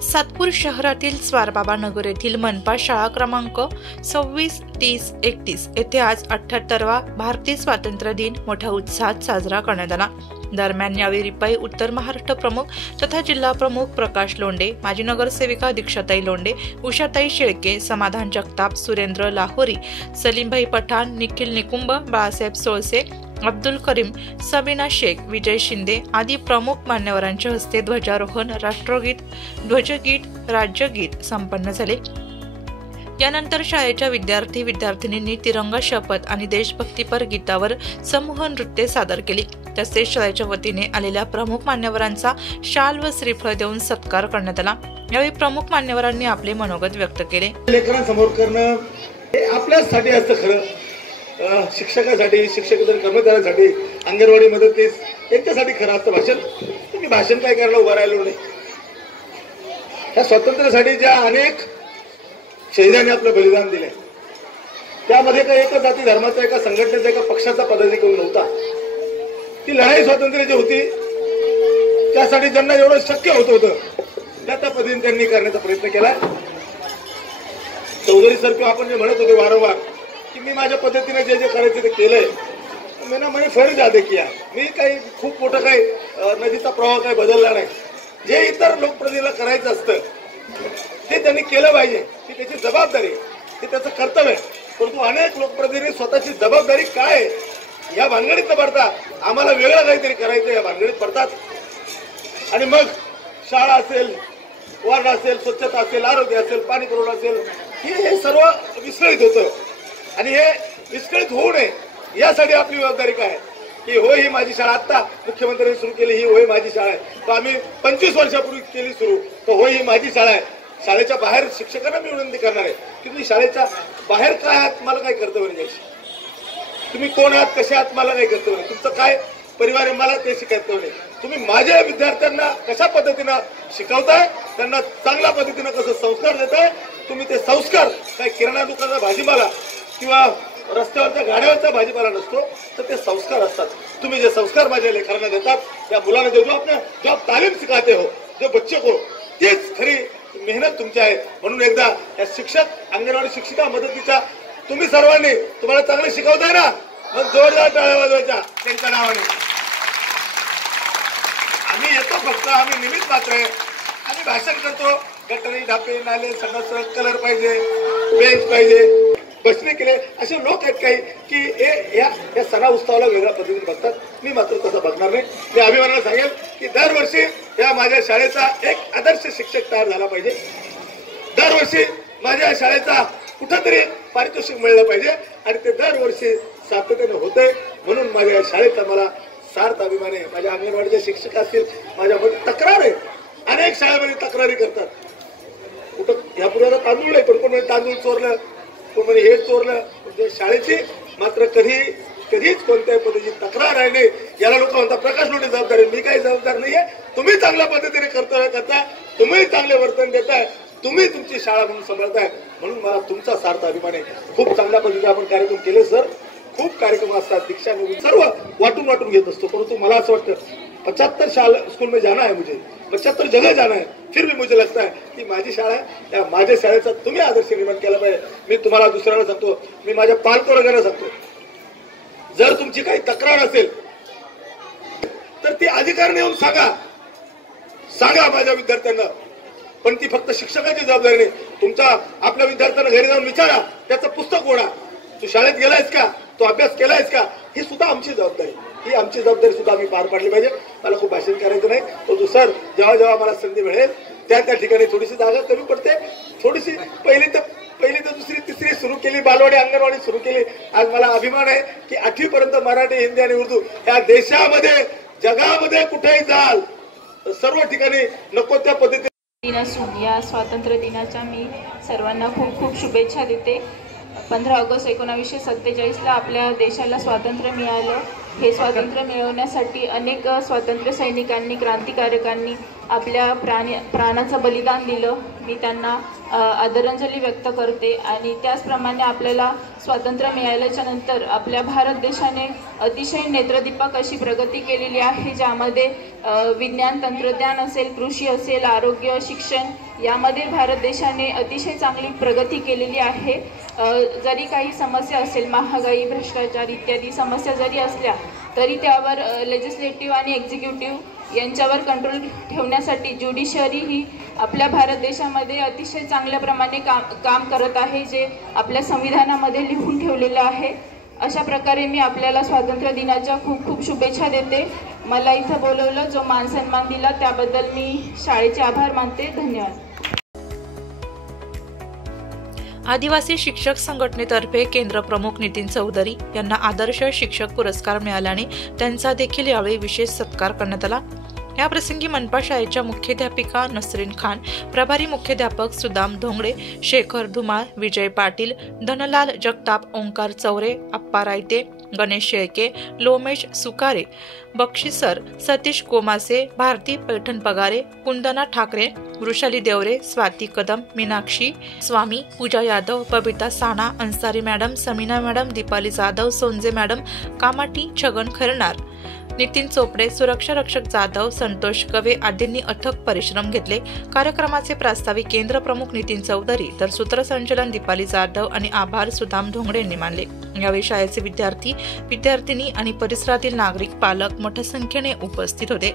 सातपूर शहरातील स्वारबाबा नगर येथील मनपा शाळा क्रमांक 26, 30, 31 येथे आज 78वा भारतीय स्वातंत्र्य दिन मोठ्या उत्साहात साजरा करण्यात आला। दरम्यान यावेळी रिपाई उत्तर महाराष्ट्र प्रमुख तथा जिल्हा प्रमुख प्रकाश लोंढे, माजी नगरसेविका दीक्षाताई लोंढे, उषाताई शेळके, समाधान जगताप, सुरेंद्र लाहोरी, सलीमभाई पठाण, निखिल निकुंभ, बाळासाहेब सोळसे, अब्दुल करीम, सबीना शेख, विजय शिंदे आदी प्रमुख मान्यवरांच्या हस्ते ध्वजारोहण, राष्ट्रगीत, ध्वजगीत, राज्यगीत संपन्न झाले। यानंतर शाळेच्या विद्यार्थी-विद्यार्थिनींनी तिरंगा शपथ आणि देशभक्तीपर गीतावर समूह नृत्य सादर केले। तसेच शाळेच्या वतीने आलेल्या प्रमुख मान्यवरांचा शाल व श्रीफळ देऊन सत्कार करण्यात आला। यावेळी प्रमुख मान्यवरांनी आपले मनोगत व्यक्त केले। लेकरांसमोर करणं हे आपल्यासाठी असतं खरं, शिक्षकासाठी, शिक्षकेतर कर्मचाऱ्यांसाठी, अंगणवाडी मदतनीस यांच्यासाठी खरं असतं भाषण। तुम्ही भाषण काय करायला उभा राहिलो नाही। या स्वातंत्र्यासाठी ज्या अनेक शहीदांनी आपलं बलिदान दिले, त्यामध्ये काही एका जाती धर्माचा, एका संघटनेचा, एका पक्षाचा पदाधिकारी नव्हता। ती लढाई स्वातंत्र्याची होती, त्यासाठी ज्यांना एवढं शक्य होतं त्या पद्धतीने त्यांनी करण्याचा प्रयत्न केला। चौधरी सर किंवा आपण जे म्हणत होते वारंवार की मी माझ्या पद्धतीने जे जे करायचे ते केलंय, मैंने फर्ज अदा किया। मी काही खूप मोठं काही नदीचा प्रवाह काही बदलला नाही। जे इतर लोकप्रतिनिधीला करायचं असतं ते त्यांनी केलं पाहिजे, ती त्याची जबाबदारी, ते त्याचं कर्तव्य आहे। परंतु अनेक लोकप्रतिनिधी स्वतःची जबाबदारी काय या भानगडीत न पडता आम्हाला वेगळं काहीतरी करायचं या भानगडीत पडतात आणि मग शाळा असेल, वार्ड असेल, स्वच्छता असेल, आरोग्य असेल, पाणी पुरवठा असेल, हे सर्व विस्कळीत होतं। आणि हे विस्कळीत होऊ नये यासाठी आपली जबाबदारी काय की होय ही माझी शाळा, आता मुख्यमंत्र्यांनी सुरू केली, ही होय माझी शाळा आहे, तर आम्ही 25 वर्षापूर्वी केली सुरू, तर होय ही माझी शाळा आहे। शाळेच्या बाहेर शिक्षकांना मी विनंती करणार आहे की तुम्ही शाळेच्या बाहेर काय आहात, मला काय कर्तव्य नाही, तुम्ही कोण आहात, कशा आहात, मला काय कर्तव्य नाही, तुमचं काय परिवार आहे मला ते शिकायचं नाही। तुम्ही माझ्या विद्यार्थ्यांना कशा पद्धतीनं शिकवताय, त्यांना चांगल्या पद्धतीनं कसं संस्कार देताय, तुम्ही ते संस्कार काय किराणा दुकानाचा भाजीपाला किंवा रस्त्यावरच्या गाड्यावरचा भाजीपाला नसतो, तर ते संस्कार असतात। तुम्ही जे संस्कार माझ्या लेकरांना देतात, त्या मुलांना जो आप तालीम सिखाते हो, जो बच्चे को, तेच खरी मेहनत तुमची आहे। म्हणून एकदा या शिक्षक, अंगणवाडी शिक्षिका, मदतीच्या तुम्ही सर्वांनी तुम्हाला चांगले शिकवताय ना, मग जोरदार टाळ्या वाजवायच्या त्यांच्या नावाने। आम्ही येतो फक्त, आम्ही निमित्त मात्र आहे, आम्ही भाषण करतो, गटारी, ढापे, नाले, संडास, कलर पाहिजे, बेंच पाहिजे, बसणे केले, असे लोक आहेत काही की या सणा उत्सवाला वेगळ्या पद्धतीने बघतात। मी मात्र तसं बघणार नाही। मी अभिमानाने सांगेल की दरवर्षी या माझ्या शाळेचा एक आदर्श शिक्षक तयार झाला पाहिजे, दरवर्षी माझ्या शाळेचा कुठंतरी पारितोषिक मिळलं पाहिजे आणि ते दरवर्षी सातत्याने होतंय। म्हणून माझ्या शाळेचा मला सार्थ अभिमान आहे। माझ्या अंगणवाडीचे शिक्षक असतील, माझ्यामध्ये तक्रार आहे, अनेक शाळेमध्ये तक्रारी करतात, कुठं यापूर्वी तांदूळ नाही, पण कोणी तांदूळ चोरलं, कोण म्हणजे हे चोरलं, म्हणजे शाळेची मात्र कधीच कोणत्याही पद्धतीची तक्रार आहे नाही। याला लोक म्हणतात प्रकाश लोंढे जबाबदारी, मी काही जबाबदार नाहीये। तुम्ही चांगल्या पद्धतीने कर्तव्य करताय, तुम्ही चांगले वर्तन देताय, तुम्ही तुमची शाळा म्हणून सांभाळताय, म्हणून मला तुमचा सार्थ अभिमान आहे। खूप चांगल्या पद्धतीने आपण कार्यक्रम केले सर, खूप कार्यक्रम असतात, दीक्षा निघून सर्व वाटून घेत असतो। परंतु मला असं वाटतं 75 स्कूल में जाना है मुझे, 75 जगह जाना है, फिर भी मुझे लगता है की माझी शाळा आहे, त्या माझ्या शाळेचा तुम्ही आदर्श निर्माण केला पाहिजे। मी तुम्हाला दुसऱ्याला सांगतो, मी माझ्या पालकवर्गाला सांगतो, जर तुमची काही तक्रार असेल तर ती अधिकाऱ्याने येऊन सांगा माझ्या विद्यार्थ्यांना, पण ती फक्त शिक्षकाची जबाबदारी नाही। तुमचा आपल्या विद्यार्थ्यांना घरी जाऊन विचारा, त्याचं पुस्तक ओढा, तू शाळेत गेलायस का, तो अभ्यास केलायस का, ही सुद्धा आमची जबाबदारी, ही आमची जबाबदारी सुद्धा आम्ही पार पाडली पाहिजे। मला खूप भाषण करायचं नाही, तो सर जेव्हा मला संधी मिळेल त्या ठिकाणी थोडीशी जागा कमी पडते, थोडीशी पहिली तर दुसरी तिसरी सुरू केली, बालवाडी अंगणवाडी सुरू केली। आज मला अभिमान आहे की 8वी पर्यंत मराठी, हिंदी आणि उर्दू या देशामध्ये, जगामध्ये कुठेही जाल सर्व ठिकाणी नको त्या पद्धतीने या स्वातंत्र्य दिनाच्या मी सर्वांना खूप खूप शुभेच्छा देते। 15 ऑगस्ट 1947ला आपल्या देशाला स्वातंत्र्य मिळालं। हे स्वातंत्र्य मिळवण्यासाठी अनेक स्वातंत्र्य सैनिकांनी, क्रांतिकारकांनी आपल्या प्राणाचं बलिदान दिलं। मी त्यांना आदरांजली व्यक्त करते आणि त्याचप्रमाणे आपल्याला स्वातंत्र्य मिळाल्याच्या नंतर आपल्या भारत देशाने अतिशय नेत्रदीपक अशी प्रगती केलेली आहे, ज्यामध्ये विज्ञान तंत्रज्ञान असेल, कृषी असेल, आरोग्य, शिक्षण यामध्ये भारत देशाने अतिशय चांगली प्रगती केलेली आहे। जरी काही समस्या असेल, महागाई, भ्रष्टाचार इत्यादी समस्या जरी असल्या तरी त्यावर लेजिस्लेटिव्ह आणि एक्झिक्युटिव्ह यांच्यावर कंट्रोल ठेवण्यासाठी ज्युडिशरी ही आपल्या भारत देशामध्ये अतिशय चांगल्या प्रमाणे काम करत आहे, जे आपल्या संविधानामध्ये लिहून ठेवलेलं आहे। अशा प्रकारे मी आपल्याला स्वातंत्र्य दिनाच्या खूप खूप शुभेच्छा देते। मला इथं बोलवलं, जो मान सन्मान दिला त्याबद्दल मी शाळेचे आभार मानते। धन्यवाद। आदिवासी शिक्षक संघटनेतर्फे केंद्र प्रमुख नितीन चौधरी यांना आदर्श शिक्षक पुरस्कार मिळाल्याने त्यांचा देखील यावेळी विशेष सत्कार करण्यात आला। या प्रसंगी मनपा शाळेच्या मुख्याध्यापिका नसरीन खान, प्रभारी मुख्याध्यापक सुदाम धोंगडे, शेखर धुमाळ, विजय पाटील, धनलाल जगताप, ओंकार चौरे, अप्पा रायते, गणेश शेळके, लोमेश सुकारे, बक्षीसर Satish Komase, Bharati Paithan Pagare, Kundana Thackeray, Vrushali Deore, Swati Kadam, Meenakshi Swami, Pooja Yadav, Babita Sana, Ansari madam, Samina madam, Deepali Jadhav, Sonje madam, Kamati, Chhagan Kharnar, Nitin Chopde, सुरक्षा रक्षक जाधव, संतोष कवे आदींनी अथक परिश्रम घेतले। कार्यक्रमाचे प्रास्ताविक केंद्र प्रमुख नितीन चौधरी तर सूत्रसंचालन दीपाली जाधव आणि आभार सुदाम धोंगडे यांनी मानले। यावेळी शाळेचे विद्यार्थी, विद्यार्थिनी आणि परिसरातील नागरिक, पालक मोठ्या संख्येने उपस्थित होते।